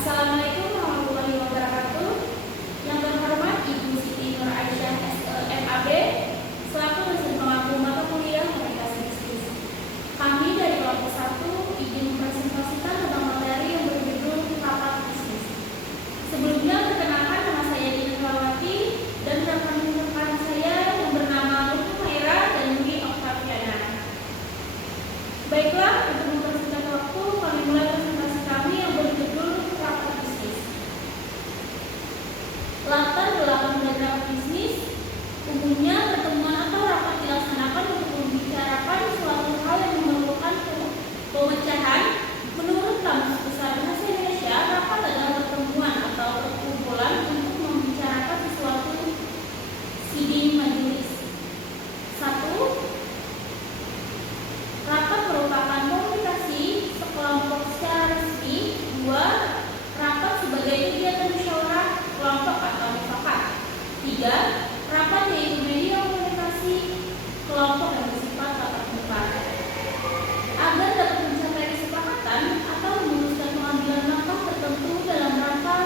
Assalamualaikum warahmatullahi wabarakatuh. Yang terhormat Ibu Siti Nur Aisyah SEMAB selaku dosen pengampu mata kuliah Komunikasi Bisnis. Kami dari kelompok 1 izin mempresentasikan tentang materi yang berjudul Rapat Bisnis. Sebelumnya perkenalkan, nama saya Dina Lawati dan rekan-rekan saya yang bernama Lutfi Maira dan Yuni Oktaviana. Baiklah, untuk mempersingkat waktu, kami mulai presentasi kami yang berjudul Rapat Bisnis. Latar belakang dari rapat bisnis, umumnya pertemuan atau rapat dilaksanakan untuk membicarakan suatu hal yang memerlukan pemecahan. Menurut Kamus Besar Bahasa Indonesia, rapat adalah pertemuan atau perkumpulan untuk membicarakan sesuatu. Siding majelis. 1. Rapat merupakan komunikasi sekelompok secara resmi. 2. Rapat sebagai kegiatan musyawarah kelompok atau mufakat. 3. Rapat yaitu media komunikasi kelompok yang bersifat tatap muka. Agar dapat mencapai kesepakatan atau memutuskan pengambilan langkah tertentu dalam rangka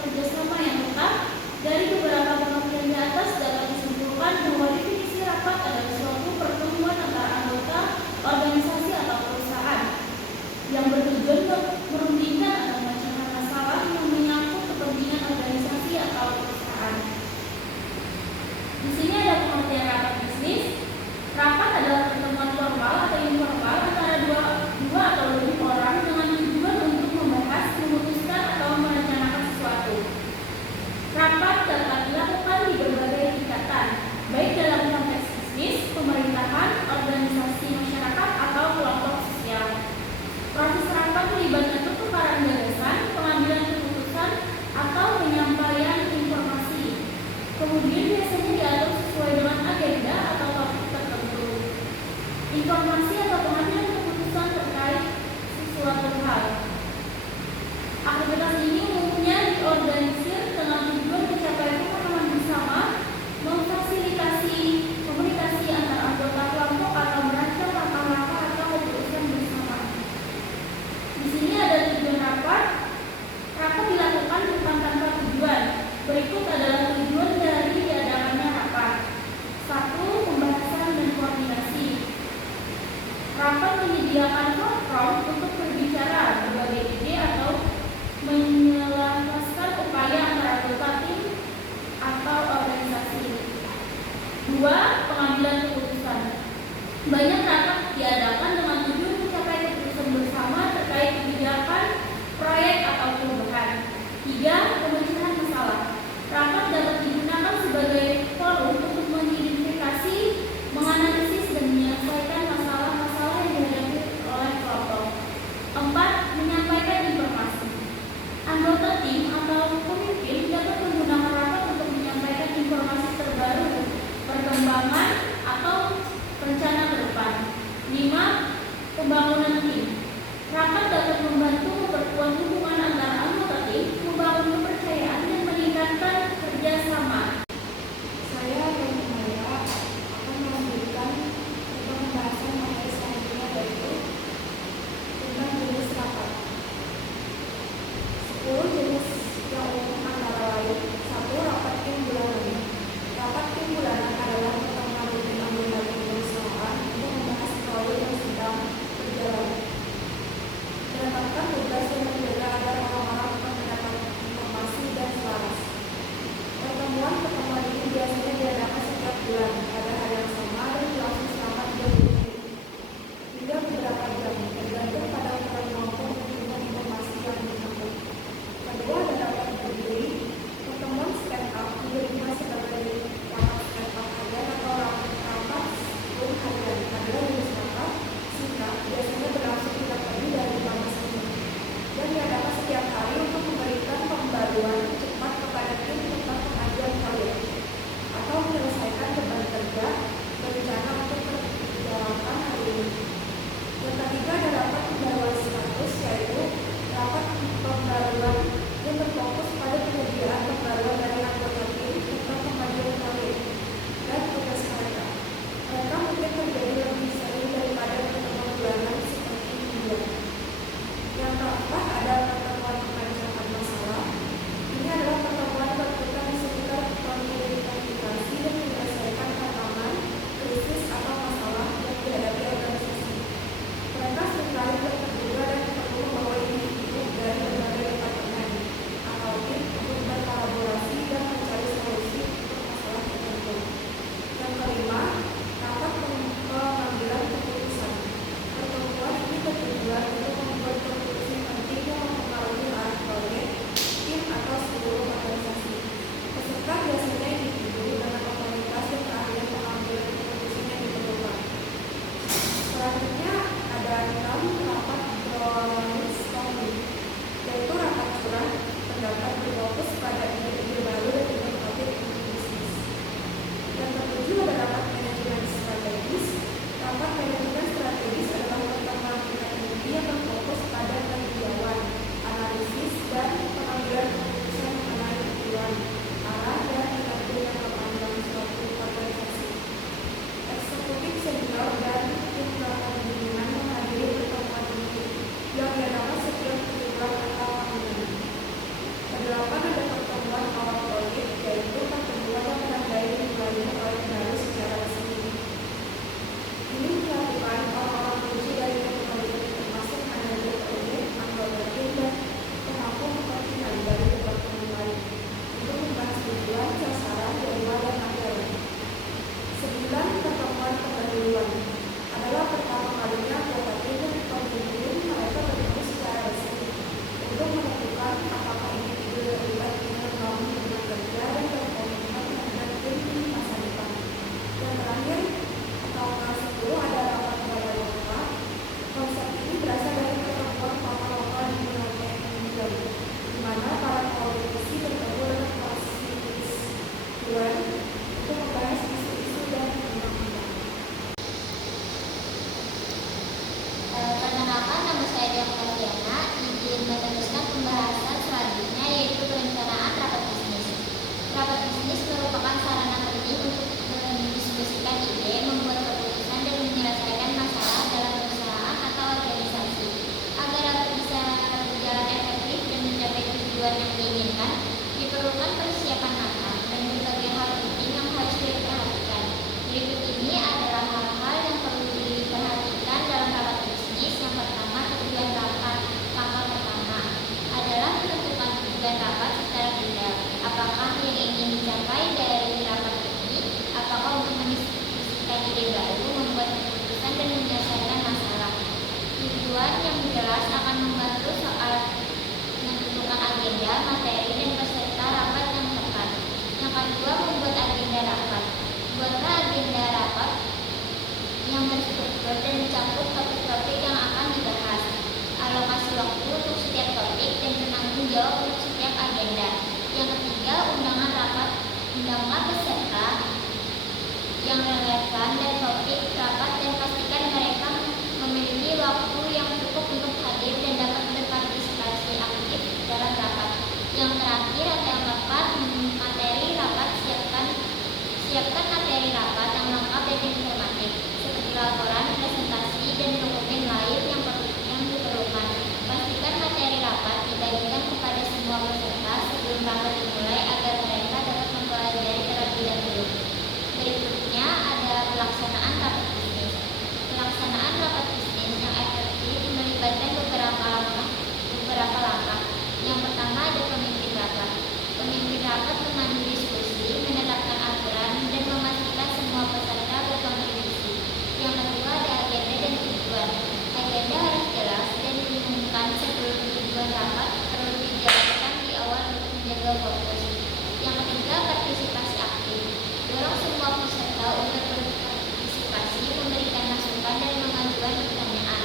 kerjasama yang tetap, dari beberapa pengertian di atas dapat disimpulkan bahwa definisi rapat adalah suatu pertemuan antara anggota organisasi atau perusahaan yang bertujuan merundingkan atau memecahkan masalah yang menyangkut kepentingan organisasi atau perusahaan. Di sini ada pengertian rapat bisnis. Rapat adalah pertemuan formal atau informal antara dua atau lebih orang dengan tujuan untuk membahas, memutuskan atau merencanakan sesuatu. Rapat dapat dilakukan di berbagai tingkatan, baik dalam konteks bisnis, pemerintahan, organisasi masyarakat, atau kelompok sosial. Proses rapat melibatkan pertukaran gagasan, pengambilan keputusan, atau penyampaian informasi. Kemudian biasanya diatur sesuai dengan agenda atau topik tertentu. Informasi atau pengambilan keputusan terkait sesuatu hal. Aktivitas ini umumnya diorganisir dengan tujuan mencapai pemahaman bersama, memfasilitasi komunikasi antar anggota kelompok atau merancang langkah-langkah atau keputusan bersama. Di sini ada tujuan rapat. Rapat dilakukan bukan tanpa tujuan. Berikut adalah tujuan dari diadakannya rapat. 1. Pembahasan dan koordinasi. Rapat menyediakan forum untuk berbicara berbagai ide atau menyelaraskan upaya antara anggota tim atau organisasi. 2. Pengambilan keputusan. Banyak rapat diadakan dengan tujuan mencapai keputusan bersama terkait kebijakan, proyek atau perubahan. 3. Pemecahan masalah. Rapat dapat digunakan sebagai forum untuk mengidentifikasi, menganalisis, dan menyelesaikan masalah-masalah yang dihadapi oleh kelompok. 4. Menyampaikan informasi. Anggota tim atau pemimpin dapat menggunakan rapat untuk menyampaikan informasi terbaru, perkembangan, atau rencana ke depan. 5. Pembangunan tim. Rapat dapat membantu memperkuat hubungan antara anggota tim, membangun kepercayaan, dan meningkatkan kerjasama. Saya Lutfi Maira akan melanjutkan pembahasan materi selanjutnya, yaitu tentang jenis rapat. 10 jenis yang umum antara lain. 1. Rapat tim bulanan. Rapat tim bulanan adalah pertemuan rutin anggota tim perusahaan untuk membahas proyek yang sedang berjalan. Menetapkan tugas yang menjaga agar orang-orang mendapat informasi dan selaras. Pertemuan ini biasanya diadakan setiap bulan pada hari yang sama dan berlangsung selama 30 menit hingga beberapa jam, tergantung pada ukuran kemampuan penerimaan informasi yang dimaksud. Kedua, ada rapat berdiri. Pertemuan stand up diterima sebagai rapat stand up harian atau rapat sebelum harian. Adalah jenis rapat singkat, biasanya berlangsung tidak lebih dari 15 menit dan diadakan setiap hari untuk memberikan pembaruan cepat kepada tim tentang pengajuan proyek atau menyelesaikan beban kerja berencana untuk perjalanan hari ini. Yang ketiga, ada rapat pembaruan status, yaitu rapat pembaruan yang berfokus pada penyediaan pembaruan dari anggota tim tentang pengajuan proyek dan tugas mereka. Mereka mungkin terjadi lebih sering daripada pertemuan bulanan seperti ini. Yang keempat, ada pertemuan perencanaan tujuan yang diinginkan, diperlukan persiapan matang dan berbagai hal penting yang harus diperhatikan. Berikut ini adalah hal-hal yang perlu diperhatikan dalam rapat bisnis. Yang pertama, tujuan rapat. Langkah pertama adalah menentukan tujuan rapat secara detail. Apakah yang ingin dicapai dari rapat ini? Apakah untuk mendiskusikan ide baru, membuat keputusan, dan menyelesaikan masalah? Tujuan yang jelas akan membantu soal menentukan agenda, materi, dan peserta rapat yang tepat. Yang kedua, membuat agenda rapat. Buatlah agenda rapat yang terstruktur dan mencakup topik-topik yang akan dibahas. Alokasi waktu untuk setiap topik dan penanggung jawab untuk setiap agenda. Yang ketiga, undangan rapat. Undanglah peserta yang relevan dan topik rapat dan pastikan mereka memiliki waktu yang cukup untuk hadir dan dapat berpartisipasi aktif dalam rapat. Yang terakhir atau yang keempat, materi rapat. Siapkan materi rapat yang lengkap dan informatif seperti laporan, presentasi, dan dokumen lain yang diperlukan. Pastikan materi rapat dibagikan kepada semua peserta sebelum rapat dimulai agar mereka dapat mempelajari terlebih dahulu. Berikutnya ada pelaksanaan rapat bisnis. Pelaksanaan rapat bisnis yang efektif melibatkan beberapa langkah. Yang pertama ada pemimpin rapat. Pemimpin rapat memandu diskusi, menetapkan aturan, dan memastikan semua peserta berkontribusi. Yang kedua ada agenda dan tujuan. Agenda harus jelas dan diumumkan sebelum tujuan rapat, perlu dijelaskan di awal untuk menjaga fokus. Yang ketiga, partisipasi aktif. Dorong semua peserta untuk berpartisipasi, memberikan masukan, dan mengajukan pertanyaan.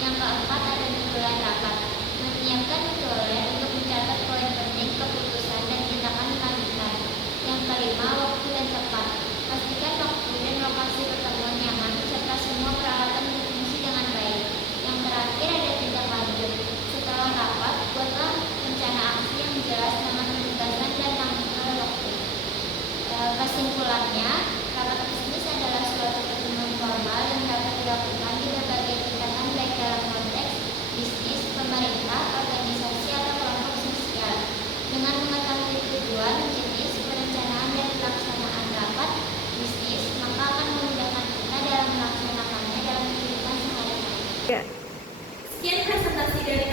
Yang keempat ada nutulan rapat. Menyiapkan nutulan untuk mencatat poin penting, keputusan, dan tindakan lanjutan. Yang kelima, waktu dan tempat. Pastikan waktu dan lokasi pertemuan nyaman serta semua peralatan berfungsi dengan baik. Yang terakhir ada tindak lanjut. Setelah rapat, buatlah rencana aksi yang jelas dengan penugasan dan tanggal waktu. Kesimpulannya, rapat bisnis adalah suatu pertemuan formal yang dapat dilakukan di berbagai tingkatan baik dalam konteks bisnis, pemerintah, organisasi, atau kelompok sosial. Dengan mengetahui tujuan, jenis, perencanaan, dan pelaksanaan rapat bisnis, maka akan memudahkan kita dalam melaksanakannya dalam kehidupan sehari-hari. Sekian presentasi dari